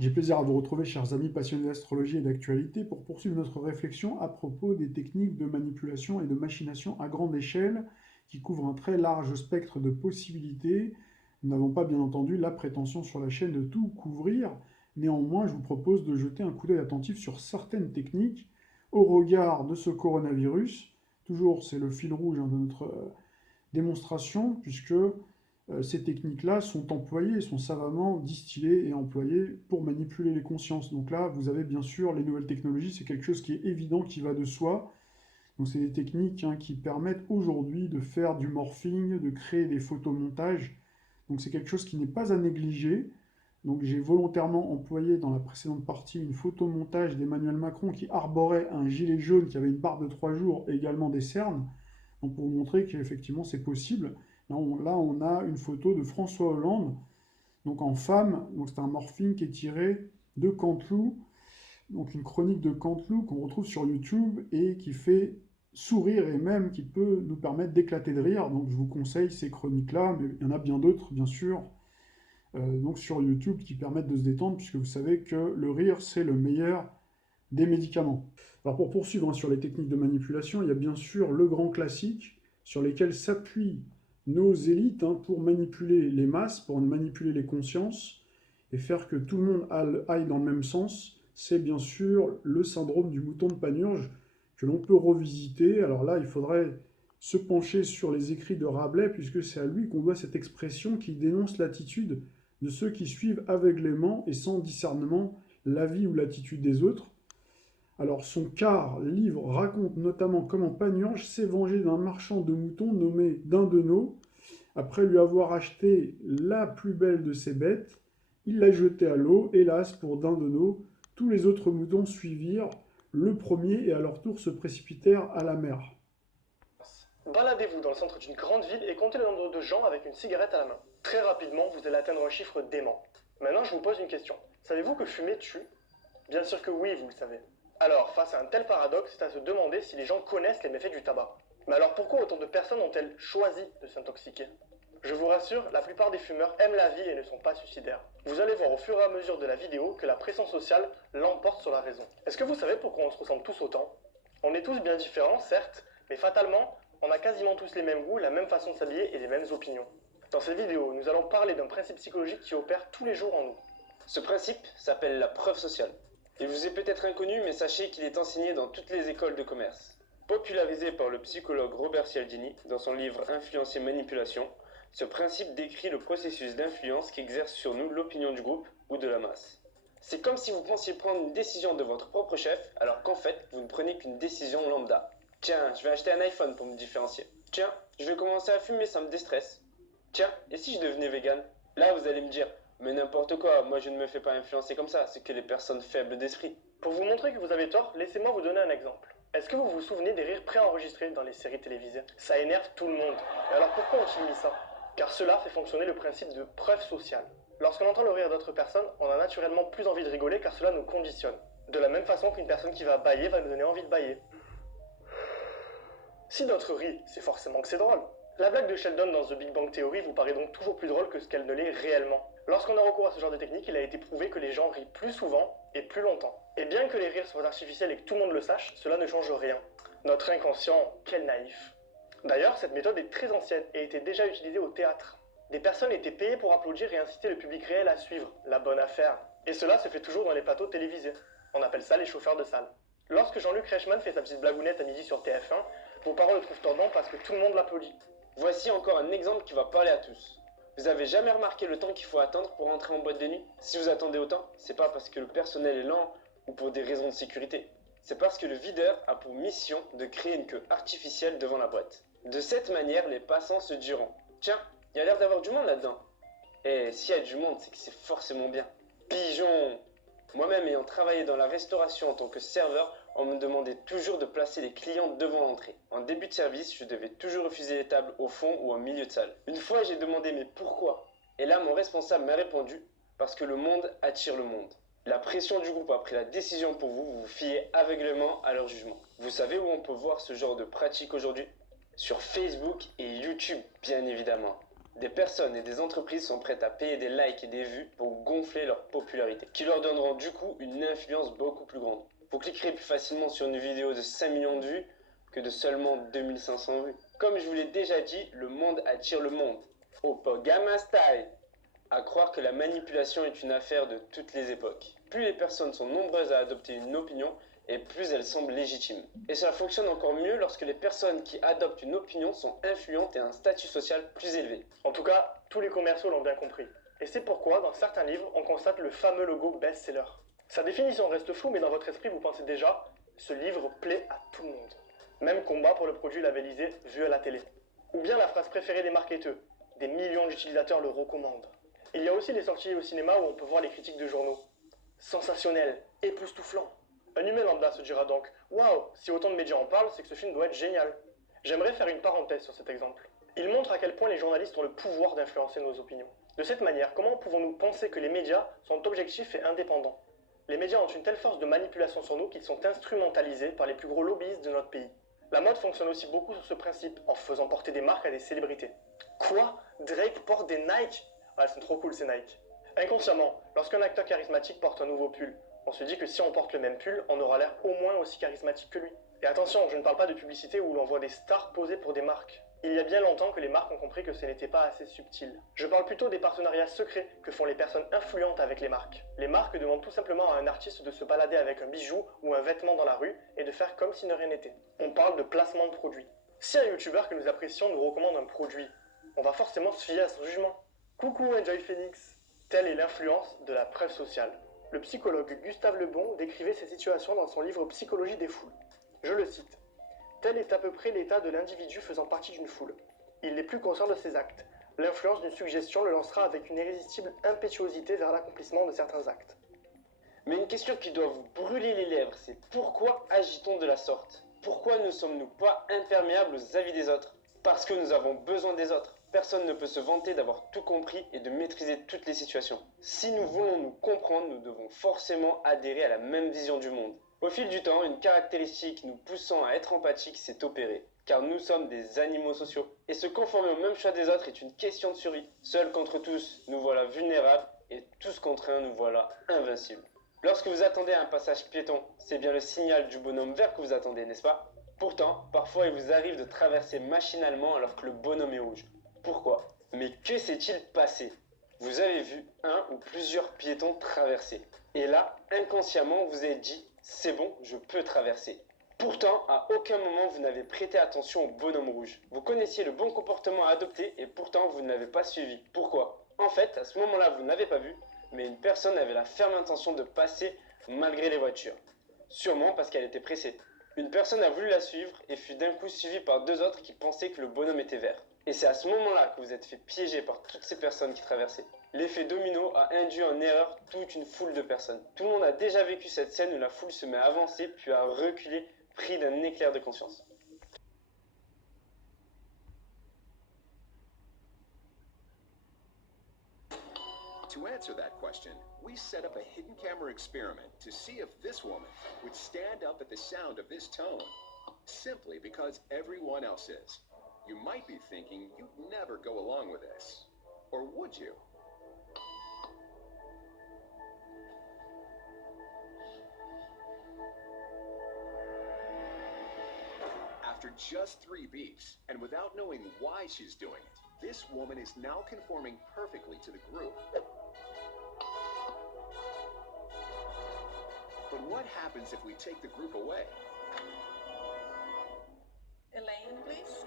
J'ai plaisir à vous retrouver, chers amis passionnés d'astrologie et d'actualité, pour poursuivre notre réflexion à propos des techniques de manipulation et de machination à grande échelle qui couvrent un très large spectre de possibilités. Nous n'avons pas, bien entendu, la prétention sur la chaîne de tout couvrir. Néanmoins, je vous propose de jeter un coup d'œil attentif sur certaines techniques au regard de ce coronavirus. Toujours, c'est le fil rouge de notre démonstration, puisque ces techniques-là sont employées, sont savamment distillées et employées pour manipuler les consciences. Donc là, vous avez bien sûr les nouvelles technologies, c'est quelque chose qui est évident, qui va de soi. Donc c'est des techniques qui permettent aujourd'hui de faire du morphing, de créer des photomontages. Donc c'est quelque chose qui n'est pas à négliger. Donc j'ai volontairement employé dans la précédente partie une photomontage d'Emmanuel Macron qui arborait un gilet jaune qui avait une barbe de 3 jours et également des cernes. Donc pour vous montrer qu'effectivement c'est possible. Là, on a une photo de François Hollande, donc en femme. Donc c'est un morphing qui est tiré de Canteloup, donc une chronique de Canteloup qu'on retrouve sur YouTube et qui fait sourire et même qui peut nous permettre d'éclater de rire. Donc je vous conseille ces chroniques-là, mais il y en a bien d'autres, bien sûr, donc sur YouTube qui permettent de se détendre, puisque vous savez que le rire, c'est le meilleur des médicaments. Alors pour poursuivre sur les techniques de manipulation, il y a bien sûr le grand classique sur lesquels s'appuient nos élites pour manipuler les masses, pour manipuler les consciences et faire que tout le monde aille dans le même sens. C'est bien sûr le syndrome du mouton de Panurge que l'on peut revisiter. Alors là, il faudrait se pencher sur les écrits de Rabelais, puisque c'est à lui qu'on doit cette expression qui dénonce l'attitude de ceux qui suivent aveuglément et sans discernement l'avis ou l'attitude des autres. Alors son quart livre raconte notamment comment Panurge s'est vengé d'un marchand de moutons nommé Dindonneau. Après lui avoir acheté la plus belle de ses bêtes, il l'a jetée à l'eau. Hélas pour Dindonneau, tous les autres moutons suivirent le premier et à leur tour se précipitèrent à la mer. Baladez-vous dans le centre d'une grande ville et comptez le nombre de gens avec une cigarette à la main. Très rapidement, vous allez atteindre un chiffre dément. Maintenant, je vous pose une question. Savez-vous que fumer tue? Bien sûr que oui, vous le savez. Alors, face à un tel paradoxe, c'est à se demander si les gens connaissent les méfaits du tabac. Mais alors pourquoi autant de personnes ont-elles choisi de s'intoxiquer? Je vous rassure, la plupart des fumeurs aiment la vie et ne sont pas suicidaires. Vous allez voir au fur et à mesure de la vidéo que la pression sociale l'emporte sur la raison. Est-ce que vous savez pourquoi on se ressemble tous autant? On est tous bien différents, certes, mais fatalement, on a quasiment tous les mêmes goûts, la même façon de s'habiller et les mêmes opinions. Dans cette vidéo, nous allons parler d'un principe psychologique qui opère tous les jours en nous. Ce principe s'appelle la preuve sociale. Il vous est peut-être inconnu, mais sachez qu'il est enseigné dans toutes les écoles de commerce. Popularisé par le psychologue Robert Cialdini dans son livre Influence et manipulation, ce principe décrit le processus d'influence qui exerce sur nous l'opinion du groupe ou de la masse. C'est comme si vous pensiez prendre une décision de votre propre chef, alors qu'en fait, vous ne prenez qu'une décision lambda. Tiens, je vais acheter un iPhone pour me différencier. Tiens, je vais commencer à fumer, ça me déstresse. Tiens, et si je devenais vegan? Là, vous allez me dire, mais n'importe quoi, moi je ne me fais pas influencer comme ça, c'est que les personnes faibles d'esprit. Pour vous montrer que vous avez tort, laissez-moi vous donner un exemple. Est-ce que vous vous souvenez des rires préenregistrés dans les séries télévisées? Ça énerve tout le monde. Mais alors pourquoi ont-ils mis ça? Car cela fait fonctionner le principe de preuve sociale. Lorsqu'on entend le rire d'autres personnes, on a naturellement plus envie de rigoler car cela nous conditionne. De la même façon qu'une personne qui va bâiller va nous donner envie de bâiller. Si d'autres rient, c'est forcément que c'est drôle. La blague de Sheldon dans The Big Bang Theory vous paraît donc toujours plus drôle que ce qu'elle ne l'est réellement. Lorsqu'on a recours à ce genre de technique, il a été prouvé que les gens rient plus souvent et plus longtemps. Et bien que les rires soient artificiels et que tout le monde le sache, cela ne change rien. Notre inconscient, quel naïf. D'ailleurs, cette méthode est très ancienne et était déjà utilisée au théâtre. Des personnes étaient payées pour applaudir et inciter le public réel à suivre. La bonne affaire. Et cela se fait toujours dans les plateaux télévisés. On appelle ça les chauffeurs de salle. Lorsque Jean-Luc Reichmann fait sa petite blagounette à midi sur TF1, vos parents le trouvent tordant parce que tout le monde l'applaudit. Voici encore un exemple qui va parler à tous. Vous avez jamais remarqué le temps qu'il faut attendre pour entrer en boîte de nuit? Si vous attendez autant, c'est pas parce que le personnel est lent ou pour des raisons de sécurité. C'est parce que le videur a pour mission de créer une queue artificielle devant la boîte. De cette manière, les passants se diront, tiens, il y a l'air d'avoir du monde là-dedans. Et s'il y a du monde, c'est que c'est forcément bien. Pigeon! Moi-même ayant travaillé dans la restauration en tant que serveur, on me demandait toujours de placer les clients devant l'entrée. En début de service, je devais toujours refuser les tables au fond ou au milieu de salle. Une fois, j'ai demandé mais pourquoi? Et là, mon responsable m'a répondu, parce que le monde attire le monde. La pression du groupe a pris la décision pour vous, vous vous fiez aveuglément à leur jugement. Vous savez où on peut voir ce genre de pratique aujourd'hui? Sur Facebook et YouTube, bien évidemment. Des personnes et des entreprises sont prêtes à payer des likes et des vues pour gonfler leur popularité, qui leur donneront du coup une influence beaucoup plus grande. Vous cliquerez plus facilement sur une vidéo de 5 millions de vues que de seulement 2500 vues. Comme je vous l'ai déjà dit, le monde attire le monde. Opogama style. À croire que la manipulation est une affaire de toutes les époques. Plus les personnes sont nombreuses à adopter une opinion, et plus elle semble légitime. Et cela fonctionne encore mieux lorsque les personnes qui adoptent une opinion sont influentes et à un statut social plus élevé. En tout cas, tous les commerciaux l'ont bien compris. Et c'est pourquoi, dans certains livres, on constate le fameux logo best-seller. Sa définition reste floue, mais dans votre esprit, vous pensez déjà, ce livre plaît à tout le monde. Même combat pour le produit labellisé vu à la télé. Ou bien la phrase préférée des marketeurs, des millions d'utilisateurs le recommandent. Il y a aussi les sorties au cinéma où on peut voir les critiques de journaux. Sensationnel, époustouflant. Un humain lambda se dira donc « Waouh, si autant de médias en parlent, c'est que ce film doit être génial ». J'aimerais faire une parenthèse sur cet exemple. Il montre à quel point les journalistes ont le pouvoir d'influencer nos opinions. De cette manière, comment pouvons-nous penser que les médias sont objectifs et indépendants? Les médias ont une telle force de manipulation sur nous qu'ils sont instrumentalisés par les plus gros lobbyistes de notre pays. La mode fonctionne aussi beaucoup sur ce principe, en faisant porter des marques à des célébrités. Quoi? Drake porte des Nike? Ah, elles sont trop cool ces Nike. Inconsciemment, lorsqu'un acteur charismatique porte un nouveau pull, on se dit que si on porte le même pull, on aura l'air au moins aussi charismatique que lui. Et attention, je ne parle pas de publicité où l'on voit des stars posées pour des marques. Il y a bien longtemps que les marques ont compris que ce n'était pas assez subtil. Je parle plutôt des partenariats secrets que font les personnes influentes avec les marques. Les marques demandent tout simplement à un artiste de se balader avec un bijou ou un vêtement dans la rue et de faire comme si ne rien n'était. On parle de placement de produit. Si un youtubeur que nous apprécions nous recommande un produit, on va forcément se fier à son jugement. Coucou Enjoy Phoenix. Telle est l'influence de la preuve sociale. Le psychologue Gustave Le Bon décrivait ces situations dans son livre Psychologie des foules. Je le cite. Tel est à peu près l'état de l'individu faisant partie d'une foule. Il n'est plus conscient de ses actes. L'influence d'une suggestion le lancera avec une irrésistible impétuosité vers l'accomplissement de certains actes. Mais une question qui doit vous brûler les lèvres, c'est pourquoi agit-on de la sorte? Pourquoi ne sommes-nous pas imperméables aux avis des autres? Parce que nous avons besoin des autres. Personne ne peut se vanter d'avoir tout compris et de maîtriser toutes les situations. Si nous voulons nous comprendre, nous devons forcément adhérer à la même vision du monde. Au fil du temps, une caractéristique nous poussant à être empathiques s'est opérée, car nous sommes des animaux sociaux. Et se conformer au même choix des autres est une question de survie. Seuls contre tous, nous voilà vulnérables, et tous contre un, nous voilà invincibles. Lorsque vous attendez un passage piéton, c'est bien le signal du bonhomme vert que vous attendez, n'est-ce pas? Pourtant, parfois il vous arrive de traverser machinalement alors que le bonhomme est rouge. Pourquoi? Mais que s'est-il passé? Vous avez vu un ou plusieurs piétons traverser. Et là, inconsciemment, vous avez dit « c'est bon, je peux traverser ». Pourtant, à aucun moment vous n'avez prêté attention au bonhomme rouge. Vous connaissiez le bon comportement à adopter et pourtant vous ne l'avez pas suivi. Pourquoi? En fait, à ce moment-là, vous n'avez pas vu, mais une personne avait la ferme intention de passer malgré les voitures. Sûrement parce qu'elle était pressée. Une personne a voulu la suivre et fut d'un coup suivie par deux autres qui pensaient que le bonhomme était vert. Et c'est à ce moment-là que vous êtes fait piéger par toutes ces personnes qui traversaient. L'effet domino a induit en erreur toute une foule de personnes. Tout le monde a déjà vécu cette scène où la foule se met à avancer puis à reculer, pris d'un éclair de conscience. To answer that question, we set up a hidden camera experiment to see if this woman would stand up at the sound of this tone, simply because everyone else is. You might be thinking you'd never go along with this. Or would you? After just 3 beats, and without knowing why she's doing it, this woman is now conforming perfectly to the group. But what happens if we take the group away? Elaine, please.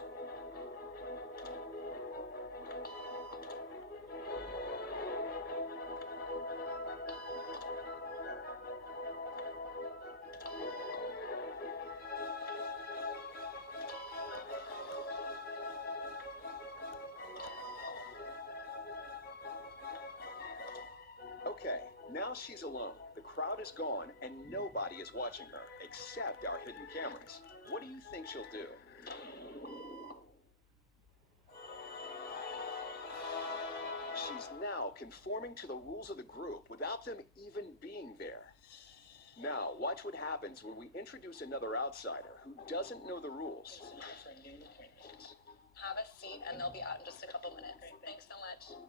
Okay, now she's alone. The crowd is gone, and nobody is watching her, except our hidden cameras. What do you think she'll do? She's now conforming to the rules of the group without them even being there. Now, watch what happens when we introduce another outsider who doesn't know the rules. Have a seat, and they'll be out in just a couple minutes. Thanks so much.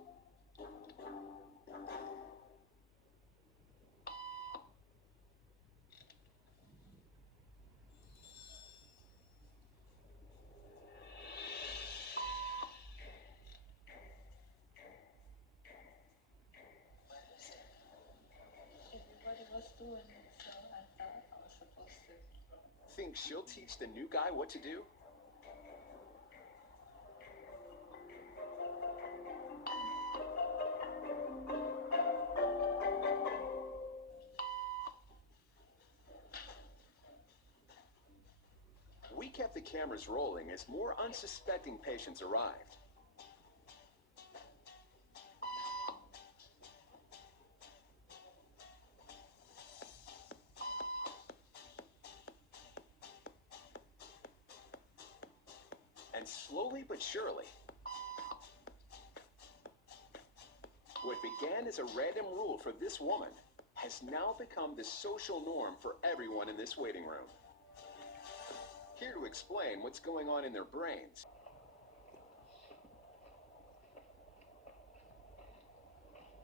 Everybody was doing it, so I thought I was supposed to. Think she'll teach the new guy what to do? We kept the cameras rolling as more unsuspecting patients arrived. And slowly but surely, what began as a random rule for this woman has now become the social norm for everyone in this waiting room. Here to explain what's going on in their brains.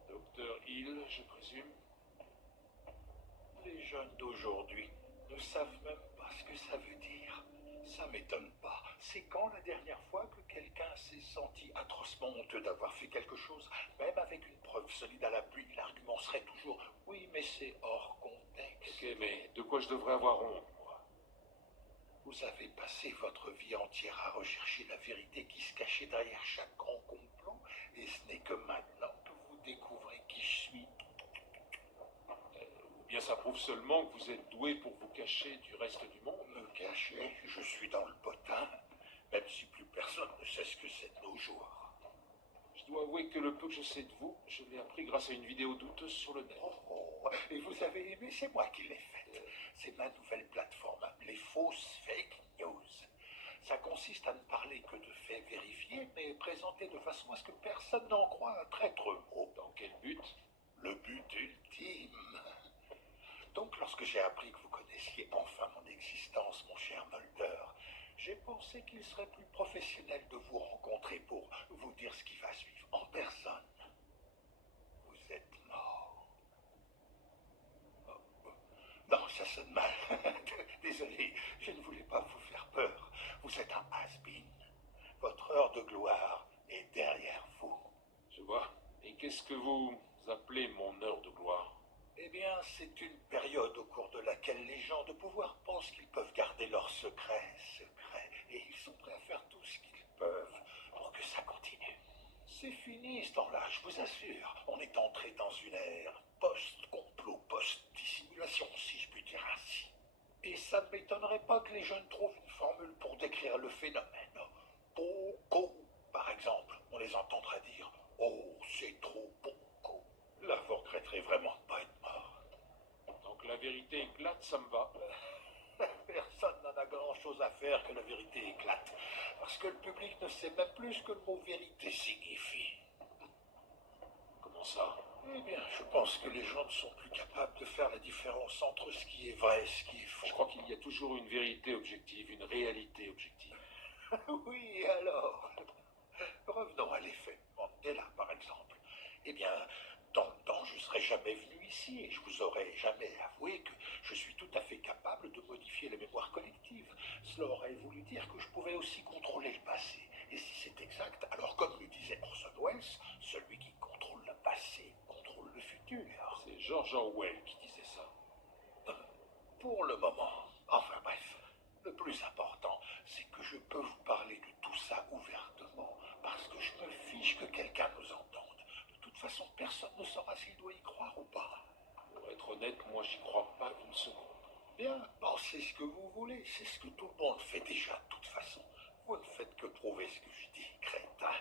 Docteur Hill, je présume. Les jeunes d'aujourd'hui ne savent même pas ce que ça veut dire. Ça m'étonne pas. C'est quand la dernière fois que quelqu'un s'est senti atrocement honteux d'avoir fait quelque chose, même avec une preuve solide à l'appui, l'argument serait toujours « oui, mais c'est hors contexte ». Ok, mais de quoi je devrais avoir honte, moi? Vous avez passé votre vie entière à rechercher la vérité qui se cachait derrière chaque grand complot, et ce n'est que maintenant que vous découvrez qui je suis. Ou bien ça prouve seulement que vous êtes doué pour vous cacher du reste du monde. Me cacher? Je suis dans le potin, même si plus personne ne sait ce que c'est de nos jours. Je dois avouer que le peu que je sais de vous, je l'ai appris grâce à une vidéo douteuse sur le net. Oh, et vous avez aimé, c'est moi qui l'ai faite. C'est ma nouvelle plateforme, les fausses fake news. Ça consiste à ne parler que de faits vérifiés, mais présentés de façon à ce que personne n'en croit un traître mot. Dans quel but? Le but ultime. Donc, lorsque j'ai appris que vous connaissiez enfin mon existence, mon cher Mulder, j'ai pensé qu'il serait plus professionnel de vous rencontrer pour vous dire ce qui va suivre en personne. Vous êtes mort. Oh. Non, ça sonne mal. Désolé, je ne voulais pas vous faire peur. Vous êtes un has-been. Votre heure de gloire est derrière vous. Je vois. Et qu'est-ce que vous appelez mon heure de gloire? Eh bien, c'est une période au cours de laquelle les gens de pouvoir pensent qu'ils peuvent garder leurs secrets, et ils sont prêts à faire tout ce qu'ils peuvent pour que ça continue. C'est fini ce temps-là, je vous assure. On est entré dans une ère post-complot, post-dissimulation, si je puis dire ainsi. Et ça ne m'étonnerait pas que les jeunes trouvent une formule pour décrire le phénomène. Poco, par exemple, on les entendra dire « Oh, c'est trop poco ». Là, vous regretterez vraiment de pas être mort. Donc la vérité éclate, ça me va. Personne n'en a grand-chose à faire que la vérité éclate. Parce que le public ne sait même plus ce que le mot vérité signifie. Comment ça? Eh bien, je pense que les gens ne sont plus capables de faire la différence entre ce qui est vrai et ce qui est faux. Je crois qu'il y a toujours une vérité objective, une réalité objective. Oui, alors. Revenons à l'effet Mandela, par exemple. Eh bien, dans le temps, je ne serais jamais venu ici et je vous aurais jamais avoué que je suis tout à fait capable de modifier la mémoire collective. Cela aurait voulu dire que je pouvais aussi contrôler le passé. Et si c'est exact, alors comme le disait Orson Welles, celui qui contrôle le passé contrôle le futur. C'est George Orwell qui disait ça. Pour le moment. Enfin bref, le plus important, c'est que je peux vous parler de tout ça ouvertement, parce que je me fiche que quelqu'un nous entende. De toute façon, personne ne saura s'il doit y croire ou pas. Pour être honnête, moi j'y crois pas une seconde. Bien, pensez ce que vous voulez, c'est ce que tout le monde fait déjà de toute façon. Vous ne faites que prouver ce que je dis, crétin.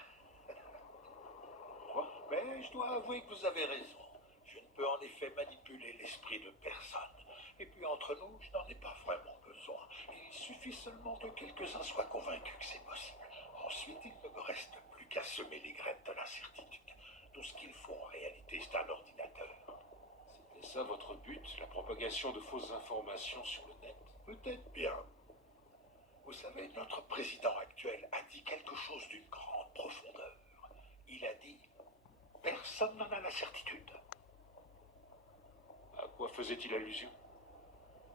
Quoi? Mais je dois avouer que vous avez raison. Je ne peux en effet manipuler l'esprit de personne. Et puis entre nous, je n'en ai pas vraiment besoin. Il suffit seulement que quelques-uns soient convaincus que c'est possible. Ensuite, il ne me reste plus qu'à semer les graines de l'incertitude. Tout ce qu'il faut en réalité, c'est un ordinateur. C'était ça votre but, la propagation de fausses informations sur le net? Peut-être bien. Vous savez, notre président actuel a dit quelque chose d'une grande profondeur. Il a dit « Personne n'en a la certitude ». À quoi faisait-il allusion?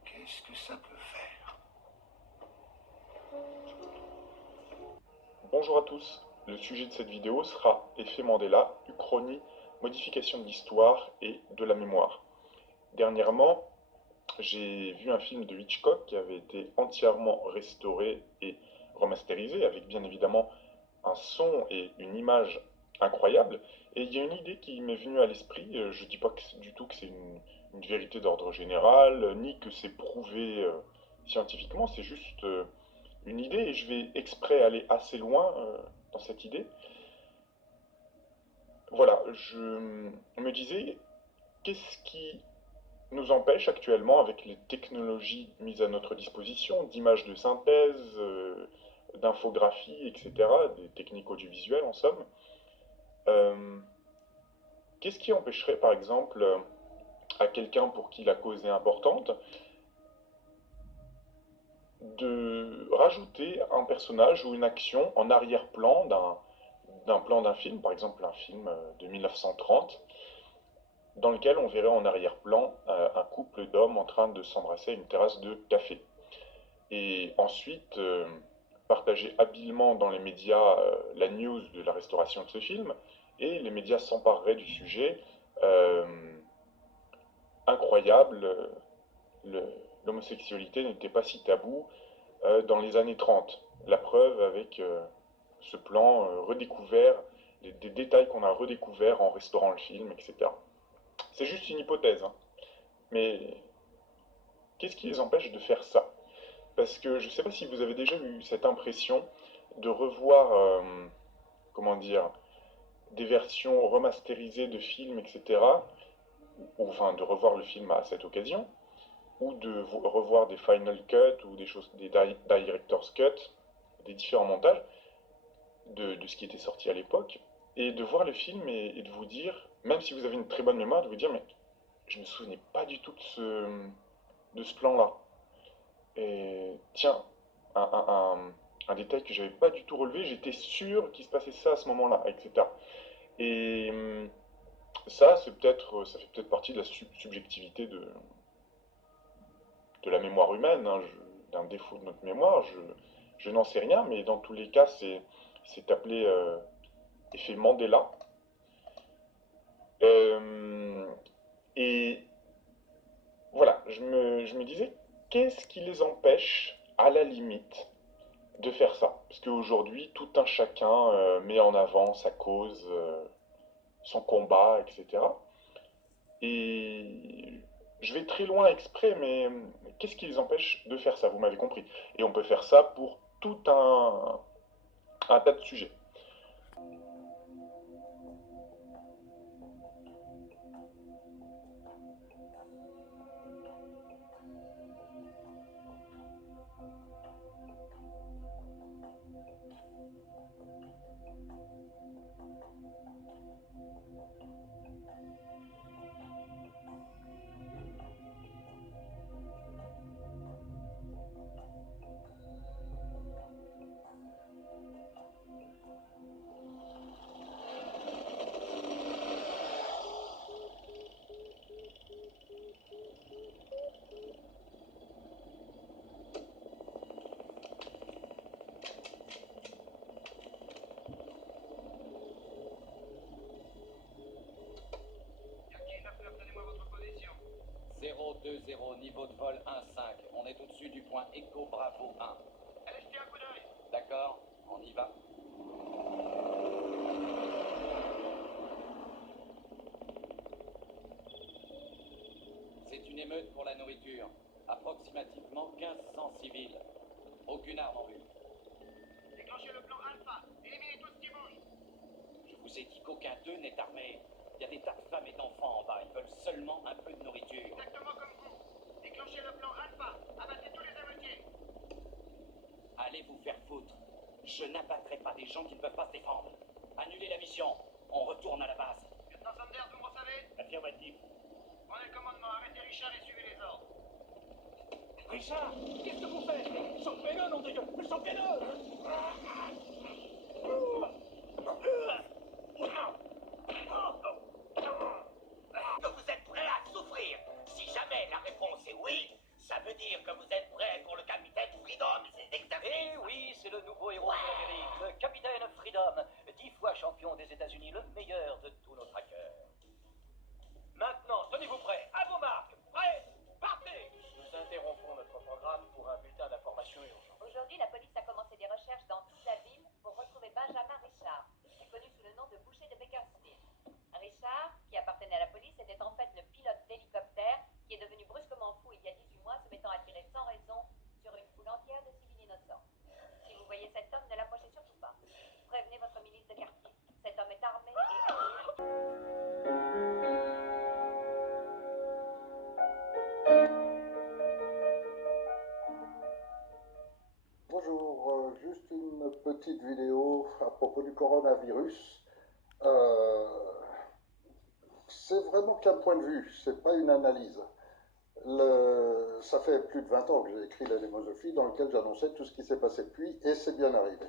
Qu'est-ce que ça peut faire? Bonjour à tous, le sujet de cette vidéo sera Effet Mandela, uchronie, modification de l'histoire et de la mémoire. Dernièrement, j'ai vu un film de Hitchcock qui avait été entièrement restauré et remasterisé, avec bien évidemment un son et une image incroyables. Et il y a une idée qui m'est venue à l'esprit, je ne dis pas du tout que c'est une vérité d'ordre général, ni que c'est prouvé scientifiquement, c'est juste une idée, et je vais exprès aller assez loin dans cette idée. Voilà, je me disais, qu'est-ce qui nous empêche actuellement, avec les technologies mises à notre disposition, d'images de synthèse, d'infographie, etc., des techniques audiovisuelles en somme, qu'est-ce qui empêcherait par exemple à quelqu'un pour qui la cause est importante de rajouter un personnage ou une action en arrière-plan d'un film, par exemple un film de 1930, dans lequel on verrait en arrière-plan un couple d'hommes en train de s'embrasser à une terrasse de café. Et ensuite, partager habilement dans les médias la news de la restauration de ce film, et les médias s'empareraient du sujet. Incroyable, l'homosexualité n'était pas si tabou dans les années 30. La preuve avec ce plan redécouvert, des détails qu'on a redécouverts en restaurant le film, etc. C'est juste une hypothèse, hein. Mais qu'est-ce qui les empêche de faire ça? Parce que je ne sais pas si vous avez déjà eu cette impression de revoir, comment dire, des versions remasterisées de films, etc., ou enfin de revoir le film à cette occasion, ou de revoir des final cuts, ou des choses, des director's cut, des différents montages de ce qui était sorti à l'époque, et de voir le film et de vous dire, même si vous avez une très bonne mémoire, de vous dire, mais je me souvenais pas du tout de ce plan-là. Et tiens, un détail que j'avais pas du tout relevé, j'étais sûr qu'il se passait ça à ce moment-là, etc. Et ça, ça fait peut-être partie de la subjectivité de la mémoire humaine, hein, d'un défaut de notre mémoire, je n'en sais rien, mais dans tous les cas, c'est appelé effet Mandela. Et voilà, je me disais, qu'est-ce qui les empêche, à la limite, de faire ça? Parce qu'aujourd'hui, tout un chacun met en avant sa cause, son combat, etc. Et je vais très loin exprès, mais qu'est-ce qui les empêche de faire ça? Vous m'avez compris. Et on peut faire ça pour tout un tas de sujets. Donnez-moi votre position. 020, niveau de vol 1-5. On est au-dessus du point Echo Bravo 1. Allez jeter un coup d'œil. D'accord, on y va. C'est une émeute pour la nourriture. Approximativement 1500 civils. Aucune arme en vue. Déclenchez le plan Alpha. Éliminez tout ce qui bouge. Je vous ai dit qu'aucun d'eux n'est armé. Il y a des tas de femmes et d'enfants en bas. Ils veulent seulement un peu de nourriture. Exactement comme vous. Déclenchez le plan Alpha. Abattez tous les émeutiers. Allez vous faire foutre. Je n'abattrai pas des gens qui ne peuvent pas se défendre. Annulez la mission. On retourne à la base. Lieutenant Sanders, vous me recevez? Affirmatif. Prenez le commandement. Arrêtez Richard et suivez les ordres. Richard, qu'est-ce que vous faites? Chantez-le, nom de Dieu! Chantez-le! Que vous êtes prêt à souffrir. Si jamais la réponse est oui, ça veut dire que vous êtes prêt pour le capitaine Freedom et ses exercices. Eh oui, c'est le nouveau héros de l'Amérique, le capitaine Freedom, 10 fois champion des États-Unis, le meilleur de tous nos traqueurs. Maintenant, tenez-vous prêts, à vos marques, prêts, partez! Nous interrompons notre programme pour un bulletin d'information urgent. Aujourd'hui, la police a commencé des recherches dans toute la ville pour retrouver Benjamin Richard, connu sous le nom de boucher de Bakersfield. Richard, qui appartenait à la police, était en fait le pilote d'hélicoptère qui est devenu brusquement fou il y a 18 mois, se mettant à tirer sans raison sur une foule entière de civils innocents. Si vous voyez cet homme, ne l'approchez surtout pas. Prévenez votre milice de quartier. Cet homme est armé et Bonjour, juste une petite vidéo à propos du coronavirus. C'est vraiment qu'un point de vue, c'est pas une analyse. Ça fait plus de 20 ans que j'ai écrit la démosophie dans lequel j'annonçais tout ce qui s'est passé depuis, et c'est bien arrivé.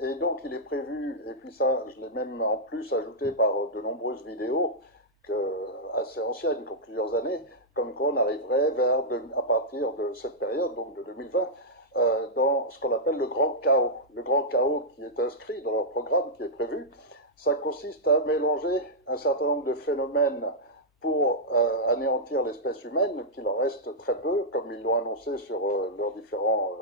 Et donc il est prévu, et puis ça je l'ai même en plus ajouté par de nombreuses vidéos, assez anciennes, qui ont plusieurs années, comme quoi on arriverait à partir de cette période, donc de 2020, dans ce qu'on appelle le grand chaos. Le grand chaos qui est inscrit dans leur programme, qui est prévu, ça consiste à mélanger un certain nombre de phénomènes pour anéantir l'espèce humaine, qu'il en reste très peu, comme ils l'ont annoncé sur leurs différents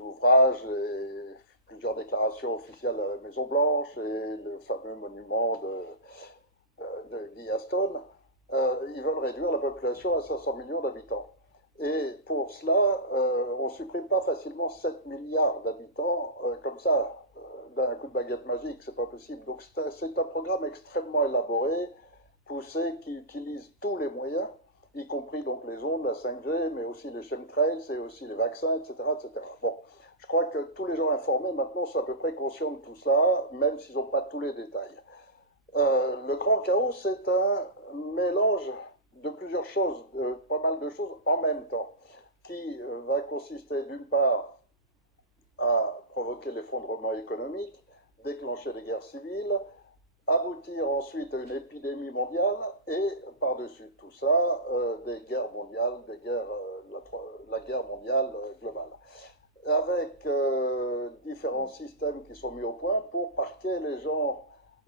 ouvrages et plusieurs déclarations officielles à la Maison-Blanche et le fameux monument de Guy Aston. Ils veulent réduire la population à 500 millions d'habitants. Et pour cela, on ne supprime pas facilement 7 milliards d'habitants comme ça, d'un coup de baguette magique, c'est pas possible. Donc c'est un programme extrêmement élaboré, poussé, qui utilise tous les moyens, y compris donc les ondes, la 5G, mais aussi les chemtrails, et aussi les vaccins, etc., etc. Bon, je crois que tous les gens informés maintenant sont à peu près conscients de tout cela, même s'ils n'ont pas tous les détails. Le grand chaos, c'est un mélange de plusieurs choses, pas mal de choses en même temps, qui va consister d'une part à provoquer l'effondrement économique, déclencher des guerres civiles, aboutir ensuite à une épidémie mondiale et par-dessus tout ça, des guerres mondiales, la guerre mondiale globale. Avec différents systèmes qui sont mis au point pour parquer les gens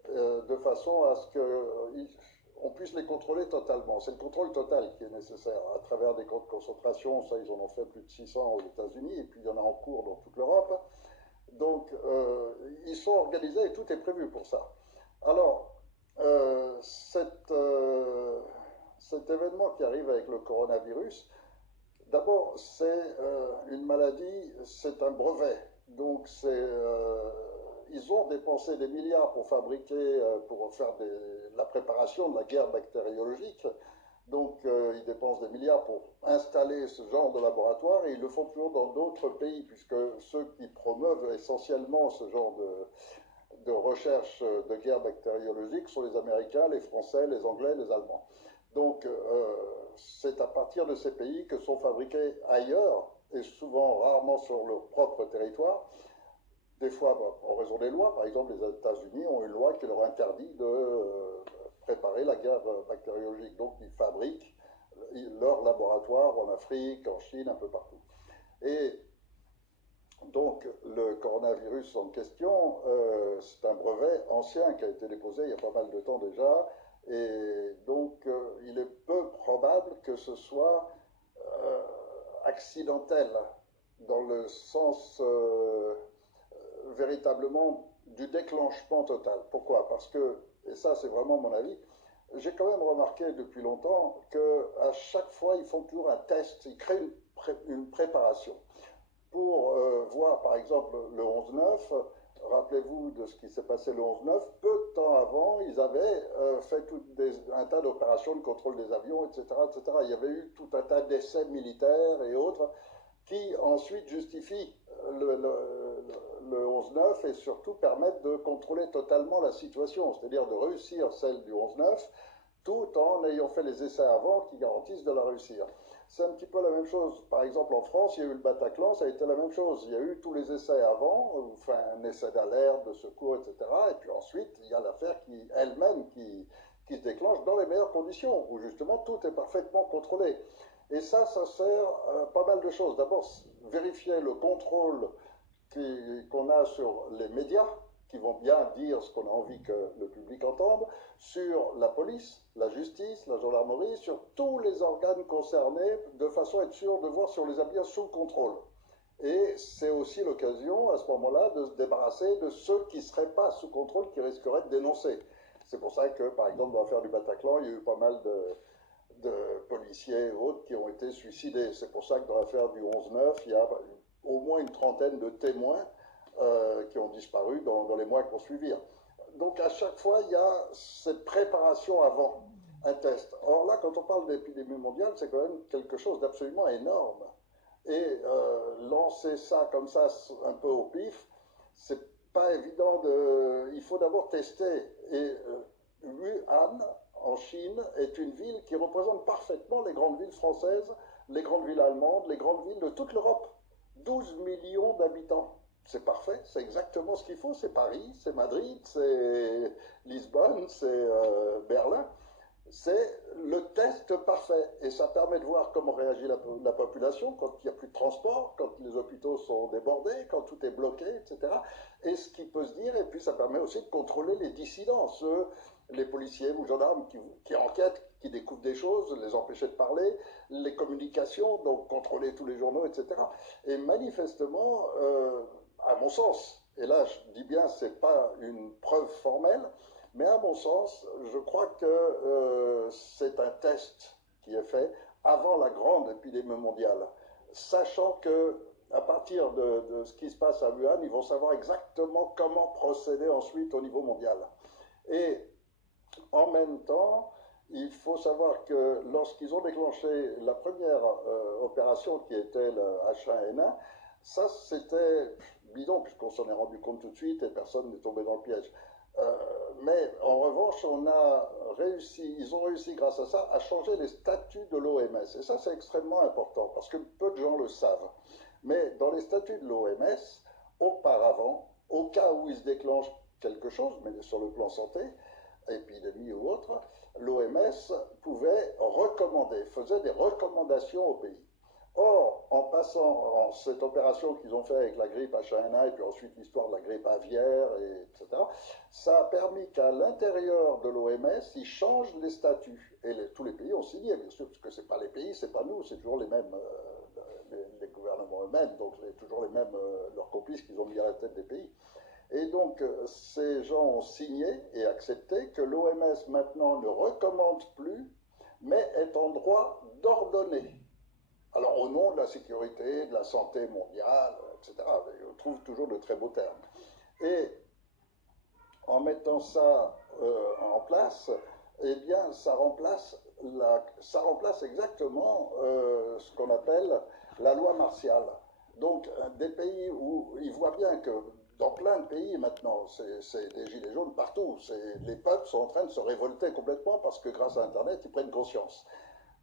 de façon à ce qu'on puisse les contrôler totalement. C'est le contrôle total qui est nécessaire à travers des camps de concentration. Ça, ils en ont fait plus de 600 aux États-Unis et puis il y en a en cours dans toute l'Europe. Donc, ils sont organisés et tout est prévu pour ça. Alors, cet événement qui arrive avec le coronavirus, d'abord, c'est une maladie, c'est un brevet. Donc, ils ont dépensé des milliards pour fabriquer, pour faire la préparation de la guerre bactériologique. Donc, ils dépensent des milliards pour installer ce genre de laboratoire et ils le font toujours dans d'autres pays, puisque ceux qui promeuvent essentiellement ce genre de recherche de guerre bactériologique sont les Américains, les Français, les Anglais, les Allemands. Donc, c'est à partir de ces pays que sont fabriqués ailleurs, et souvent rarement sur leur propre territoire. Des fois, en raison des lois, par exemple, les États-Unis ont une loi qui leur interdit de préparer la guerre bactériologique. Donc, ils fabriquent leur laboratoire en Afrique, en Chine, un peu partout. Et donc, le coronavirus en question, c'est un brevet ancien qui a été déposé il y a pas mal de temps déjà. Et donc, il est peu probable que ce soit accidentel, dans le sens véritablement du déclenchement total. Pourquoi? Parce que, et ça c'est vraiment mon avis, j'ai quand même remarqué depuis longtemps qu'à chaque fois ils font toujours un test, ils créent une préparation. Pour voir par exemple le 11-9, rappelez-vous de ce qui s'est passé le 11-9, peu de temps avant, ils avaient fait un tas d'opérations de contrôle des avions, etc., etc. Il y avait eu tout un tas d'essais militaires et autres qui ensuite justifient le 11-9 et surtout permettent de contrôler totalement la situation, c'est-à-dire de réussir celle du 11-9 tout en ayant fait les essais avant qui garantissent de la réussir. C'est un petit peu la même chose. Par exemple, en France, il y a eu le Bataclan, ça a été la même chose. Il y a eu tous les essais avant, enfin un essai d'alerte, de secours, etc. Et puis ensuite, il y a l'affaire qui se déclenche dans les meilleures conditions, où justement tout est parfaitement contrôlé. Et ça sert à pas mal de choses. D'abord, vérifier le contrôle qu'on a sur les médias, qui vont bien dire ce qu'on a envie que le public entende, sur la police, la justice, la gendarmerie, sur tous les organes concernés, de façon à être sûr de voir si on les a bien sous contrôle. Et c'est aussi l'occasion, à ce moment-là, de se débarrasser de ceux qui ne seraient pas sous contrôle, qui risqueraient de dénoncer. C'est pour ça que, par exemple, dans l'affaire du Bataclan, il y a eu pas mal de policiers et autres qui ont été suicidés. C'est pour ça que dans l'affaire du 11-9, il y a au moins une trentaine de témoins qui ont disparu dans les mois qui ont suivi. Donc à chaque fois, il y a cette préparation avant un test. Or là, quand on parle d'épidémie mondiale, c'est quand même quelque chose d'absolument énorme. Et lancer ça comme ça, un peu au pif, c'est pas évident de... Il faut d'abord tester. Et Wuhan, en Chine, est une ville qui représente parfaitement les grandes villes françaises, les grandes villes allemandes, les grandes villes de toute l'Europe. 12 millions d'habitants. C'est parfait, c'est exactement ce qu'il faut. C'est Paris, c'est Madrid, c'est Lisbonne, c'est Berlin. C'est le test parfait. Et ça permet de voir comment réagit la population quand il n'y a plus de transport, quand les hôpitaux sont débordés, quand tout est bloqué, etc. Et ce qui peut se dire, et puis ça permet aussi de contrôler les dissidents, les policiers ou gendarmes qui enquêtent, qui découvrent des choses, les empêcher de parler, les communications, donc contrôler tous les journaux, etc. Et manifestement, à mon sens, et là je dis bien, ce n'est pas une preuve formelle, mais à mon sens, je crois que c'est un test qui est fait avant la grande épidémie mondiale, sachant que à partir de ce qui se passe à Wuhan, ils vont savoir exactement comment procéder ensuite au niveau mondial. Et en même temps, il faut savoir que lorsqu'ils ont déclenché la première opération qui était le H1N1, ça c'était bidon puisqu'on s'en est rendu compte tout de suite et personne n'est tombé dans le piège. Mais en revanche, ils ont réussi grâce à ça à changer les statuts de l'OMS. Et ça c'est extrêmement important parce que peu de gens le savent. Mais dans les statuts de l'OMS, auparavant, au cas où il se déclenche quelque chose, mais sur le plan santé, épidémie ou autre, l'OMS pouvait faisait des recommandations au pays. Or, en passant en cette opération qu'ils ont fait avec la grippe H1N1 et puis ensuite l'histoire de la grippe aviaire, etc., ça a permis qu'à l'intérieur de l'OMS, ils changent les statuts. Et tous les pays ont signé, bien sûr, parce que ce n'est pas les pays, ce n'est pas nous, c'est toujours les mêmes, les gouvernements eux-mêmes, donc toujours les mêmes, leurs complices qu'ils ont mis à la tête des pays. Et donc, ces gens ont signé et accepté que l'OMS maintenant ne recommande plus, mais est en droit d'ordonner. Alors, au nom de la sécurité, de la santé mondiale, etc., on trouve toujours de très beaux termes. Et en mettant ça en place, eh bien, ça remplace exactement ce qu'on appelle la loi martiale. Donc, des pays où ils voient bien que dans plein de pays maintenant, c'est des gilets jaunes partout. Les peuples sont en train de se révolter complètement parce que grâce à Internet, ils prennent conscience.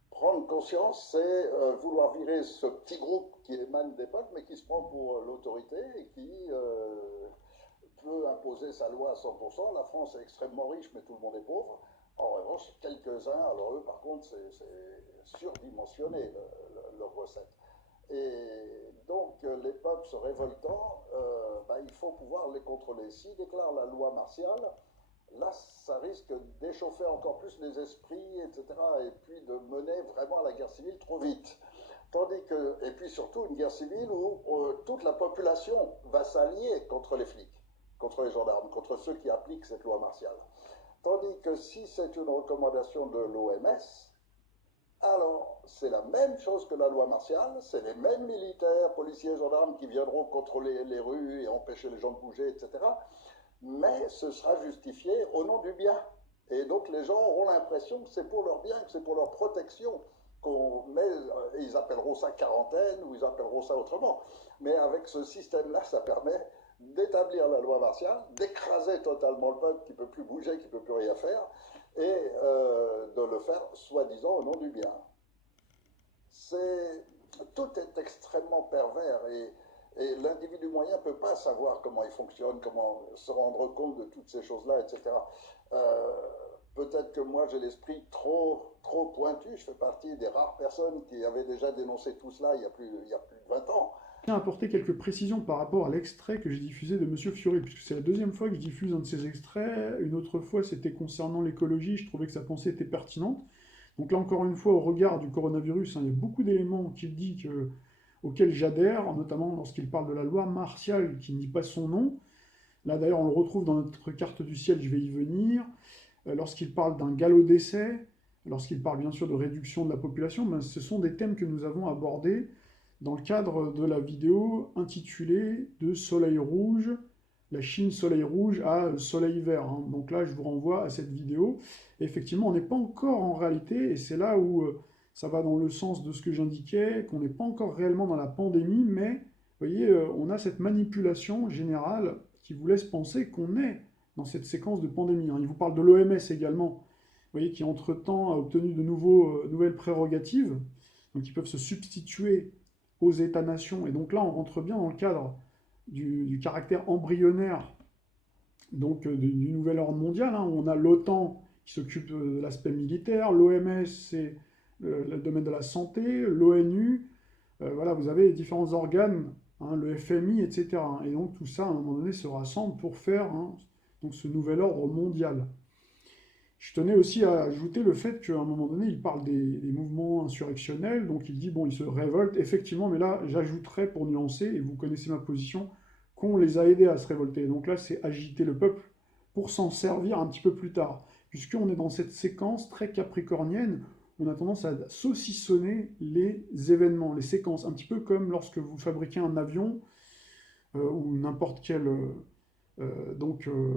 Prendre conscience, c'est vouloir virer ce petit groupe qui émane des peuples, mais qui se prend pour l'autorité et qui peut imposer sa loi à 100%. La France est extrêmement riche, mais tout le monde est pauvre. En revanche, quelques-uns, alors eux, par contre, c'est surdimensionné, leurs recettes. Et donc, les peuples se révoltant, il faut pouvoir les contrôler. S'ils déclarent la loi martiale, là, ça risque d'échauffer encore plus les esprits, etc., et puis de mener vraiment à la guerre civile trop vite. Et puis surtout, une guerre civile où toute la population va s'allier contre les flics, contre les gendarmes, contre ceux qui appliquent cette loi martiale. Tandis que si c'est une recommandation de l'OMS, alors c'est la même chose que la loi martiale, c'est les mêmes militaires, policiers, gendarmes qui viendront contrôler les rues et empêcher les gens de bouger, etc., mais ce sera justifié au nom du bien. Et donc les gens auront l'impression que c'est pour leur bien, que c'est pour leur protection. Ils appelleront ça quarantaine ou ils appelleront ça autrement. Mais avec ce système-là, ça permet d'établir la loi martiale, d'écraser totalement le peuple qui ne peut plus bouger, qui ne peut plus rien faire, et de le faire soi-disant au nom du bien. Tout est extrêmement pervers et l'individu moyen ne peut pas savoir comment il fonctionne, comment se rendre compte de toutes ces choses-là, etc. Peut-être que moi j'ai l'esprit trop pointu, je fais partie des rares personnes qui avaient déjà dénoncé tout cela il y a plus de 20 ans. Je tiens à apporter quelques précisions par rapport à l'extrait que j'ai diffusé de Monsieur Fiori, puisque c'est la deuxième fois que je diffuse un de ces extraits. Une autre fois, c'était concernant l'écologie, je trouvais que sa pensée était pertinente. Donc là, encore une fois, au regard du coronavirus, il y a beaucoup d'éléments qu'il dit auxquels j'adhère, notamment lorsqu'il parle de la loi martiale, qui ne dit pas son nom. Là, d'ailleurs, on le retrouve dans notre carte du ciel, je vais y venir. Lorsqu'il parle d'un galop d'essai, lorsqu'il parle bien sûr de réduction de la population, ben, ce sont des thèmes que nous avons abordés dans le cadre de la vidéo intitulée « De soleil rouge, la Chine soleil rouge à soleil vert ». Donc là, je vous renvoie à cette vidéo. Et effectivement, on n'est pas encore en réalité, et c'est là où ça va dans le sens de ce que j'indiquais, qu'on n'est pas encore réellement dans la pandémie, mais vous voyez, on a cette manipulation générale qui vous laisse penser qu'on est dans cette séquence de pandémie. Il vous parle de l'OMS également, vous voyez, qui entre-temps a obtenu de nouvelles prérogatives, donc qui peuvent se substituer aux États-nations. Et donc là, on rentre bien dans le cadre du caractère embryonnaire donc, du nouvel ordre mondial. On a l'OTAN qui s'occupe de l'aspect militaire, l'OMS, c'est le domaine de la santé, l'ONU, voilà, vous avez les différents organes, le FMI, etc. Et donc tout ça, à un moment donné, se rassemble pour faire donc ce nouvel ordre mondial. Je tenais aussi à ajouter le fait qu'à un moment donné, il parle des mouvements insurrectionnels, donc il dit, bon, ils se révoltent, effectivement, mais là, j'ajouterais pour nuancer, et vous connaissez ma position, qu'on les a aidés à se révolter. Donc là, c'est agiter le peuple pour s'en servir un petit peu plus tard, puisqu'on est dans cette séquence très capricornienne, on a tendance à saucissonner les événements, les séquences, un petit peu comme lorsque vous fabriquez un avion ou n'importe quel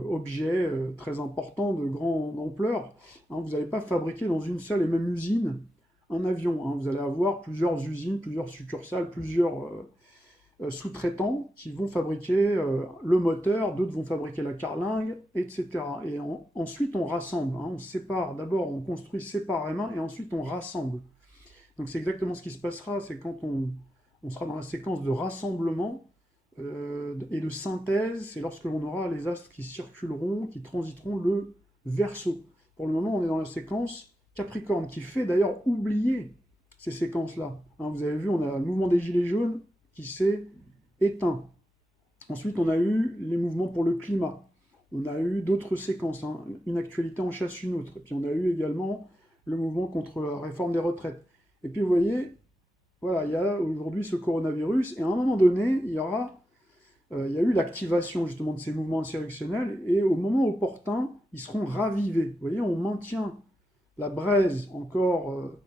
objet très important, de grande ampleur. Vous n'allez pas fabriquer dans une seule et même usine un avion. Vous allez avoir plusieurs usines, plusieurs succursales, plusieurs sous-traitants qui vont fabriquer le moteur, d'autres vont fabriquer la carlingue, etc. Et ensuite on rassemble, on sépare, d'abord on construit séparément et ensuite on rassemble. Donc c'est exactement ce qui se passera, c'est quand on sera dans la séquence de rassemblement et de synthèse, c'est lorsque l'on aura les astres qui circuleront, qui transiteront le Verseau. Pour le moment on est dans la séquence Capricorne, qui fait d'ailleurs oublier ces séquences-là. Vous avez vu, on a le mouvement des Gilets jaunes, qui s'est éteint. Ensuite, on a eu les mouvements pour le climat. On a eu d'autres séquences, une actualité en chasse une autre. Et puis on a eu également le mouvement contre la réforme des retraites. Et puis vous voyez, voilà, il y a aujourd'hui ce coronavirus, et à un moment donné, il y a eu l'activation justement de ces mouvements insurrectionnels, et au moment opportun, ils seront ravivés. Vous voyez, on maintient la braise encore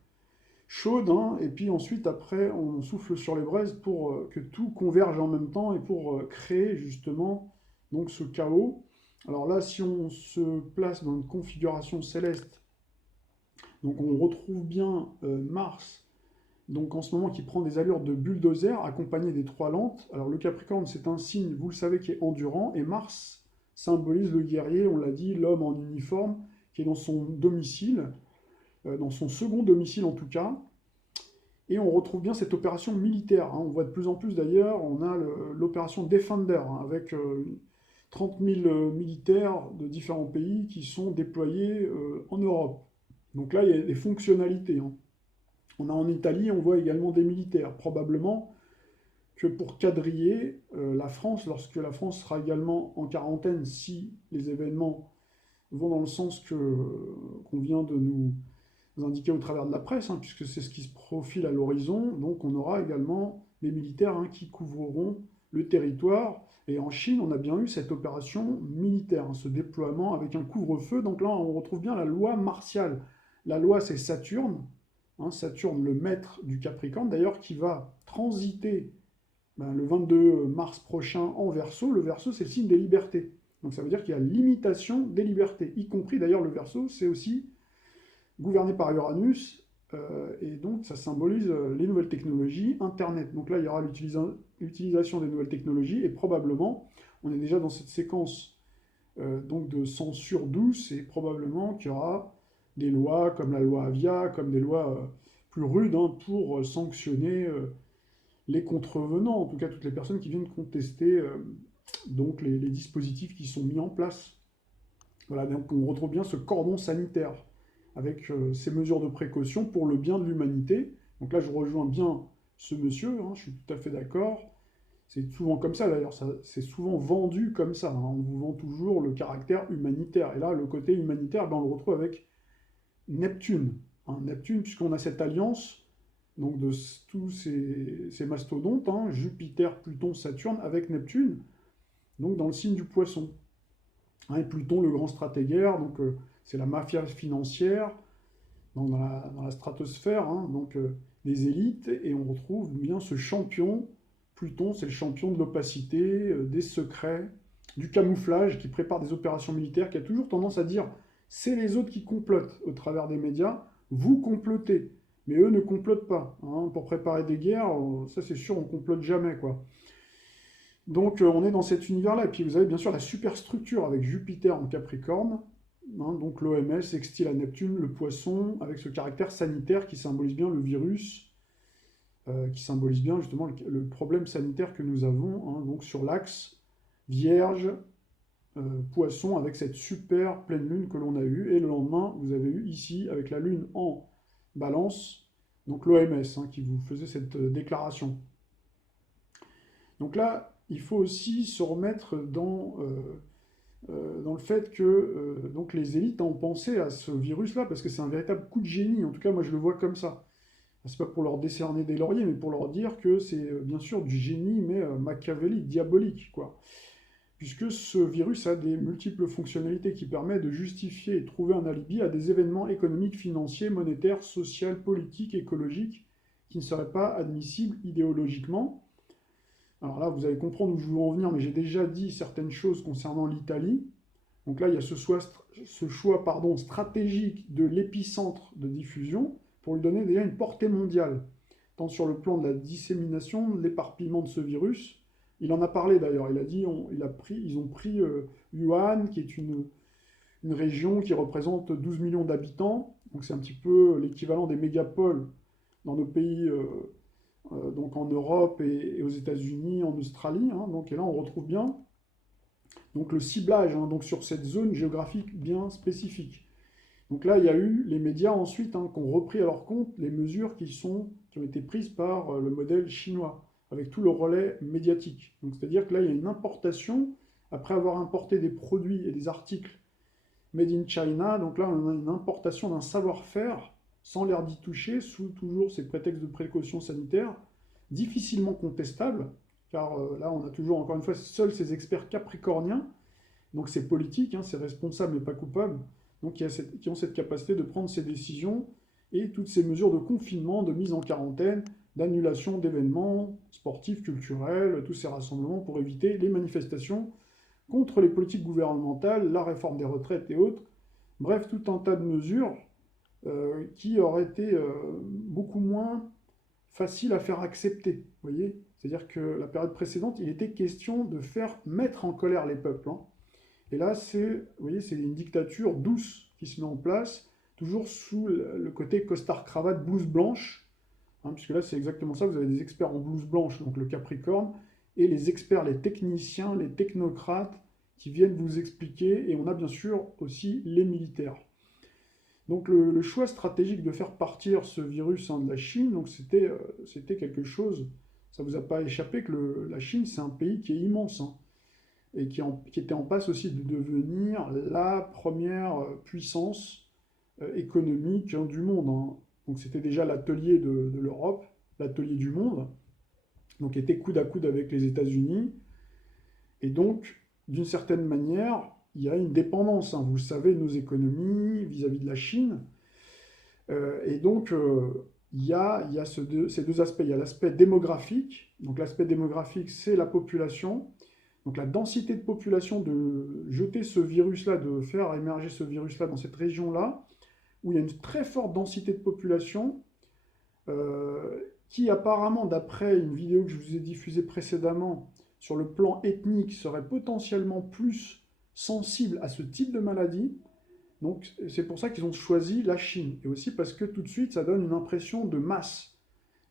chaude, et puis ensuite, après, on souffle sur les braises pour que tout converge en même temps et pour créer justement donc, ce chaos. Alors là, si on se place dans une configuration céleste, donc on retrouve bien Mars, donc en ce moment qui prend des allures de bulldozer, accompagné des trois lentes. Alors le Capricorne, c'est un signe, vous le savez, qui est endurant, et Mars symbolise le guerrier, on l'a dit, l'homme en uniforme, qui est dans son domicile, dans son second domicile en tout cas, et on retrouve bien cette opération militaire. On voit de plus en plus d'ailleurs, on a l'opération Defender, avec 30 000 militaires de différents pays qui sont déployés en Europe. Donc là, il y a des fonctionnalités. On a en Italie, on voit également des militaires, probablement que pour quadriller la France, lorsque la France sera également en quarantaine, si les événements vont dans le sens qu'on vient de nous indiquer au travers de la presse, puisque c'est ce qui se profile à l'horizon. Donc on aura également des militaires qui couvreront le territoire. Et en Chine, on a bien eu cette opération militaire, ce déploiement avec un couvre-feu. Donc là, on retrouve bien la loi martiale. La loi, c'est Saturne, Saturne, le maître du Capricorne, d'ailleurs, qui va transiter le 22 mars prochain en Verseau. Le Verseau, c'est le signe des libertés. Donc ça veut dire qu'il y a limitation des libertés, y compris d'ailleurs le Verseau, c'est aussi gouverné par Uranus, et donc ça symbolise les nouvelles technologies, Internet. Donc là, il y aura l'utilisation des nouvelles technologies, et probablement, on est déjà dans cette séquence donc de censure douce, et probablement qu'il y aura des lois comme la loi Avia, comme des lois plus rude hein, pour sanctionner les contrevenants, en tout cas toutes les personnes qui viennent contester donc les dispositifs qui sont mis en place. Voilà, donc on retrouve bien ce cordon sanitaire avec ces mesures de précaution pour le bien de l'humanité. Donc là, je rejoins bien ce monsieur, hein, je suis tout à fait d'accord. C'est souvent comme ça d'ailleurs, c'est souvent vendu comme ça. Hein. On vous vend toujours le caractère humanitaire. Et là, le côté humanitaire, ben, on le retrouve avec Neptune. Hein. Neptune, puisqu'on a cette alliance donc de tous ces mastodontes, hein, Jupiter, Pluton, Saturne, avec Neptune, donc dans le signe du Poisson. Hein, et Pluton, le grand stratégaire, donc c'est la mafia financière dans la stratosphère, hein, donc des élites, et on retrouve bien ce champion. Pluton, c'est le champion de l'opacité, des secrets, du camouflage, qui prépare des opérations militaires, qui a toujours tendance à dire « c'est les autres qui complotent » au travers des médias, « vous complotez ». Mais eux ne complotent pas. Hein. Pour préparer des guerres, ça c'est sûr, on complote jamais, quoi. Donc on est dans cet univers-là. Et puis vous avez bien sûr la superstructure avec Jupiter en Capricorne, hein, donc l'OMS, sextile à Neptune, le Poisson, avec ce caractère sanitaire qui symbolise bien le virus, qui symbolise bien justement le problème sanitaire que nous avons, hein, donc sur l'axe Vierge, Poisson, avec cette super pleine lune que l'on a eue. Et le lendemain, vous avez eu ici, avec la lune en Balance, donc l'OMS, hein, qui vous faisait cette déclaration. Donc là, il faut aussi se remettre dans le fait que donc les élites ont pensé à ce virus-là, parce que c'est un véritable coup de génie, en tout cas moi je le vois comme ça. C'est pas pour leur décerner des lauriers, mais pour leur dire que c'est bien sûr du génie, mais machiavélique, diabolique, quoi. Puisque ce virus a des multiples fonctionnalités qui permettent de justifier et trouver un alibi à des événements économiques, financiers, monétaires, sociaux, politiques, écologiques, qui ne seraient pas admissibles idéologiquement. Alors là, vous allez comprendre où je veux en venir, mais j'ai déjà dit certaines choses concernant l'Italie. Donc là, il y a ce choix stratégique de l'épicentre de diffusion pour lui donner déjà une portée mondiale, tant sur le plan de la dissémination, de l'éparpillement de ce virus. Il en a parlé d'ailleurs, il a dit ils ont pris Wuhan, qui est une région qui représente 12 millions d'habitants, donc c'est un petit peu l'équivalent des mégapoles dans nos pays, donc en Europe et aux États-Unis, en Australie, hein, donc, et là on retrouve bien donc, le ciblage hein, donc, sur cette zone géographique bien spécifique. Donc là, il y a eu les médias ensuite hein, qui ont repris à leur compte les mesures qui ont été prises par le modèle chinois, avec tout le relais médiatique. Donc c'est-à-dire que là, il y a une importation, après avoir importé des produits et des articles made in China, donc là, on a une importation d'un savoir-faire, sans l'air d'y toucher, sous toujours ces prétextes de précaution sanitaire, difficilement contestables, car là, on a toujours, encore une fois, seuls ces experts capricorniens, donc c'est politique, hein, c'est responsable mais pas coupable, donc qui ont cette capacité de prendre ces décisions, et toutes ces mesures de confinement, de mise en quarantaine, d'annulation d'événements sportifs, culturels, tous ces rassemblements pour éviter les manifestations contre les politiques gouvernementales, la réforme des retraites et autres. Bref, tout un tas de mesures qui auraient été beaucoup moins faciles à faire accepter. Vous voyez ? C'est-à-dire que la période précédente, il était question de faire mettre en colère les peuples. Hein. Et là, vous voyez, c'est une dictature douce qui se met en place, toujours sous le côté costard-cravate, blouse blanche, hein, puisque là, c'est exactement ça, vous avez des experts en blouse blanche, donc le Capricorne, et les experts, les techniciens, les technocrates, qui viennent vous expliquer, et on a bien sûr aussi les militaires. Donc le choix stratégique de faire partir ce virus hein, de la Chine, donc c'était quelque chose, ça ne vous a pas échappé que la Chine, c'est un pays qui est immense, hein, et qui était en passe aussi de devenir la première puissance économique hein, du monde. Hein. Donc c'était déjà l'atelier de l'Europe, l'atelier du monde, donc était coude à coude avec les États-Unis. Et donc, d'une certaine manière, il y a une dépendance, hein, vous le savez, nos économies vis-à-vis de la Chine. Et donc, il y a ces deux aspects. Il y a l'aspect démographique. Donc l'aspect démographique, c'est la population. Donc la densité de population, de jeter ce virus-là, de faire émerger ce virus-là dans cette région-là, où il y a une très forte densité de population, qui apparemment, d'après une vidéo que je vous ai diffusée précédemment, sur le plan ethnique, serait potentiellement plus sensible à ce type de maladie. Donc c'est pour ça qu'ils ont choisi la Chine. Et aussi parce que tout de suite, ça donne une impression de masse.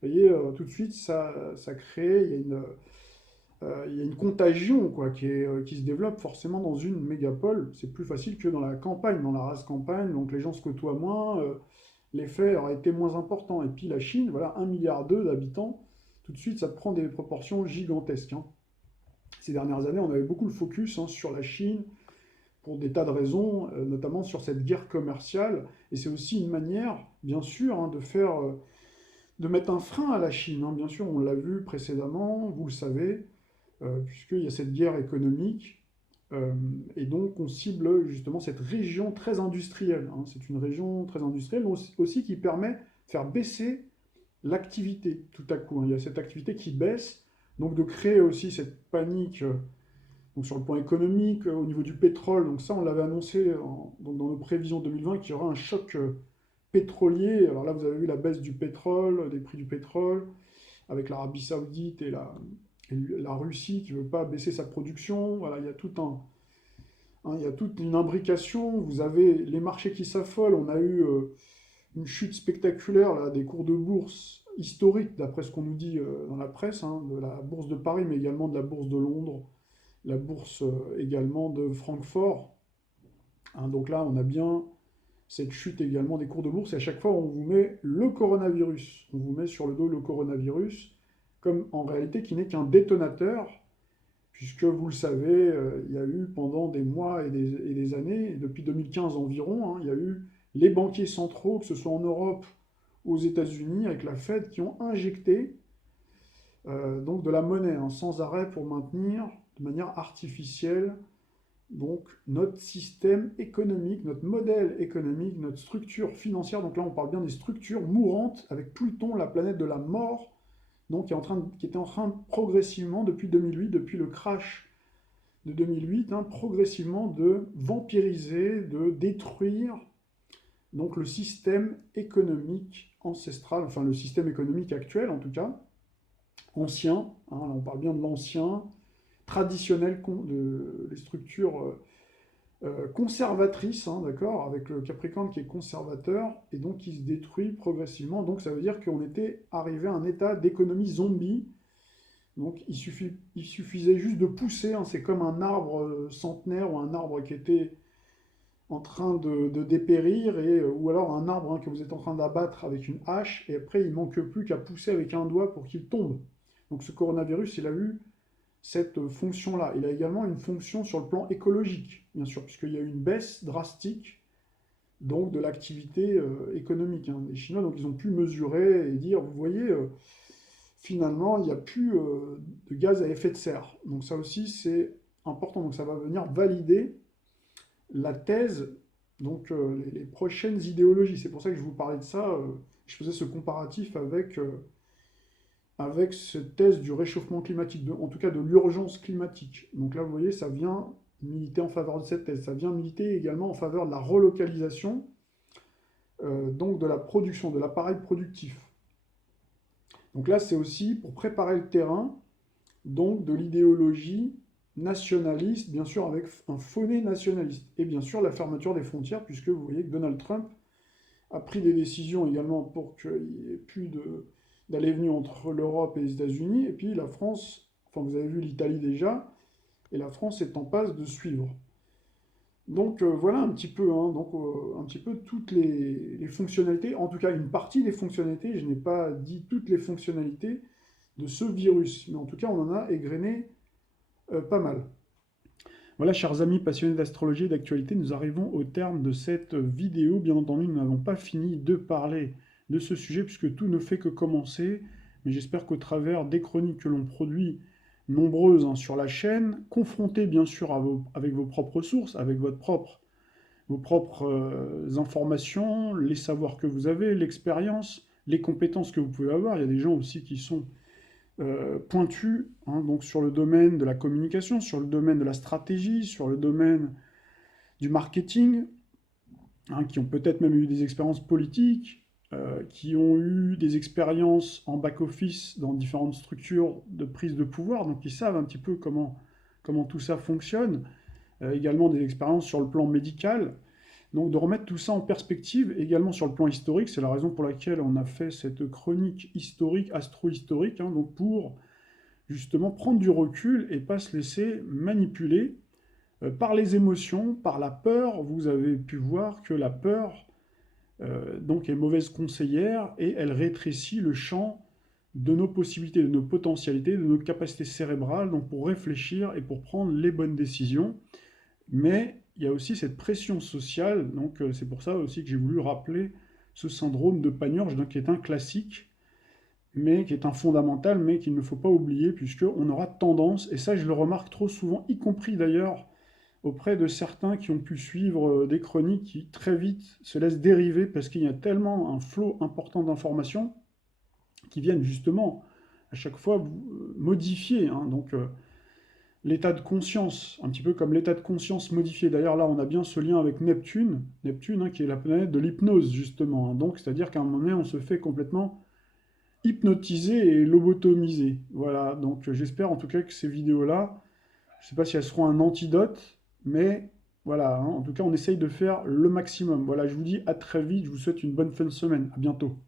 Vous voyez, tout de suite, ça crée, il y a une contagion quoi, qui se développe forcément dans une mégapole. C'est plus facile que dans la campagne, dans la race campagne, donc les gens se côtoient moins, l'effet aurait été moins important. Et puis la Chine, voilà, 1,2 milliard d'habitants, tout de suite, ça prend des proportions gigantesques. Hein. Ces dernières années, on avait beaucoup le focus sur la Chine, pour des tas de raisons, notamment sur cette guerre commerciale. Et c'est aussi une manière, bien sûr, de mettre un frein à la Chine. Hein. Bien sûr, on l'a vu précédemment, vous le savez, puisqu'il y a cette guerre économique. Et donc, on cible justement cette région très industrielle. Hein. C'est une région très industrielle aussi qui permet de faire baisser l'activité tout à coup. Hein. Il y a cette activité qui baisse, donc de créer aussi cette panique. Donc sur le plan économique, au niveau du pétrole, donc ça on l'avait annoncé donc dans nos prévisions 2020 qu'il y aura un choc pétrolier. Alors là vous avez vu la baisse du pétrole, des prix du pétrole, avec l'Arabie Saoudite et la Russie qui ne veut pas baisser sa production. Voilà, il y a il y a toute une imbrication. Vous avez les marchés qui s'affolent. On a eu une chute spectaculaire là, des cours de bourse historiques, d'après ce qu'on nous dit dans la presse, hein, de la bourse de Paris, mais également de la bourse de Londres, la bourse également de Francfort. Hein, donc là, on a bien cette chute également des cours de bourse. Et à chaque fois, on vous met le coronavirus. On vous met sur le dos le coronavirus, comme en réalité qui n'est qu'un détonateur, puisque vous le savez, il y a eu pendant des mois et des années, depuis 2015 environ, hein, il y a eu les banquiers centraux, que ce soit en Europe ou aux États-Unis, avec la Fed, qui ont injecté donc de la monnaie sans arrêt pour maintenir de manière artificielle donc notre système économique, notre modèle économique, notre structure financière. Donc là, on parle bien des structures mourantes avec Pluton, la planète de la mort, donc qui était en train progressivement depuis 2008, depuis le crash de 2008, hein, progressivement de vampiriser, de détruire donc le système économique ancestral, enfin le système économique actuel en tout cas, ancien, hein, là on parle bien de l'ancien, traditionnel, les structures conservatrices, hein, d'accord, avec le Capricorne qui est conservateur, et donc qui se détruit progressivement. Donc ça veut dire qu'on était arrivé à un état d'économie zombie. Donc il suffisait juste de pousser, hein, c'est comme un arbre centenaire ou un arbre qui était en train de dépérir, ou alors un arbre que vous êtes en train d'abattre avec une hache, et après il ne manque plus qu'à pousser avec un doigt pour qu'il tombe. Donc ce coronavirus, il a eu cette fonction-là. Il a également une fonction sur le plan écologique, bien sûr, puisqu'il y a eu une baisse drastique donc, de l'activité économique des Chinois. Donc ils ont pu mesurer et dire, vous voyez, finalement, il n'y a plus de gaz à effet de serre. Donc ça aussi, c'est important. Donc ça va venir valider la thèse, donc les prochaines idéologies. C'est pour ça que je vous parlais de ça. Je faisais ce comparatif avec cette thèse du réchauffement climatique, en tout cas de l'urgence climatique. Donc là, vous voyez, ça vient militer en faveur de cette thèse. Ça vient militer également en faveur de la relocalisation, donc de la production, de l'appareil productif. Donc là, c'est aussi pour préparer le terrain, donc de l'idéologie nationaliste, bien sûr avec un faux-nez nationaliste. Et bien sûr, la fermeture des frontières, puisque vous voyez que Donald Trump a pris des décisions également pour qu'il n'y ait plus d'aller et venir entre l'Europe et les États-Unis, et puis la France, enfin vous avez vu l'Italie déjà, et la France est en passe de suivre. Donc voilà un petit peu, hein, un petit peu toutes les fonctionnalités, en tout cas une partie des fonctionnalités, je n'ai pas dit toutes les fonctionnalités de ce virus, mais en tout cas on en a égrené pas mal. Voilà, chers amis passionnés d'astrologie et d'actualité, nous arrivons au terme de cette vidéo. Bien entendu, nous n'avons pas fini de parler de ce sujet, puisque tout ne fait que commencer, mais j'espère qu'au travers des chroniques que l'on produit, nombreuses sur la chaîne, confrontées bien sûr avec vos propres sources, avec vos propres informations, les savoirs que vous avez, l'expérience, les compétences que vous pouvez avoir. Il y a des gens aussi qui sont pointus donc sur le domaine de la communication, sur le domaine de la stratégie, sur le domaine du marketing, qui ont peut-être même eu des expériences politiques, qui ont eu des expériences en back-office dans différentes structures de prise de pouvoir, donc ils savent un petit peu comment tout ça fonctionne, également des expériences sur le plan médical. Donc de remettre tout ça en perspective, également sur le plan historique, c'est la raison pour laquelle on a fait cette chronique historique, astro-historique, hein, donc pour justement prendre du recul et pas se laisser manipuler par les émotions, par la peur. Vous avez pu voir que la peur donc est mauvaise conseillère et elle rétrécit le champ de nos possibilités, de nos potentialités, de nos capacités cérébrales, donc pour réfléchir et pour prendre les bonnes décisions. Mais il y a aussi cette pression sociale, donc c'est pour ça aussi que j'ai voulu rappeler ce syndrome de Panurge, donc, qui est un classique, mais qui est un fondamental, mais qu'il ne faut pas oublier, puisqu'on aura tendance, et ça je le remarque trop souvent, y compris d'ailleurs auprès de certains qui ont pu suivre des chroniques qui très vite se laissent dériver, parce qu'il y a tellement un flot important d'informations qui viennent justement à chaque fois modifier, hein, donc l'état de conscience, un petit peu comme l'état de conscience modifié. D'ailleurs, là, on a bien ce lien avec Neptune, Neptune, hein, qui est la planète de l'hypnose, justement. Hein. Donc, c'est-à-dire qu'à un moment donné, on se fait complètement hypnotiser et lobotomiser. Voilà, donc j'espère en tout cas que ces vidéos-là, je ne sais pas si elles seront un antidote, mais voilà, hein, en tout cas, on essaye de faire le maximum. Voilà, je vous dis à très vite, je vous souhaite une bonne fin de semaine. À bientôt.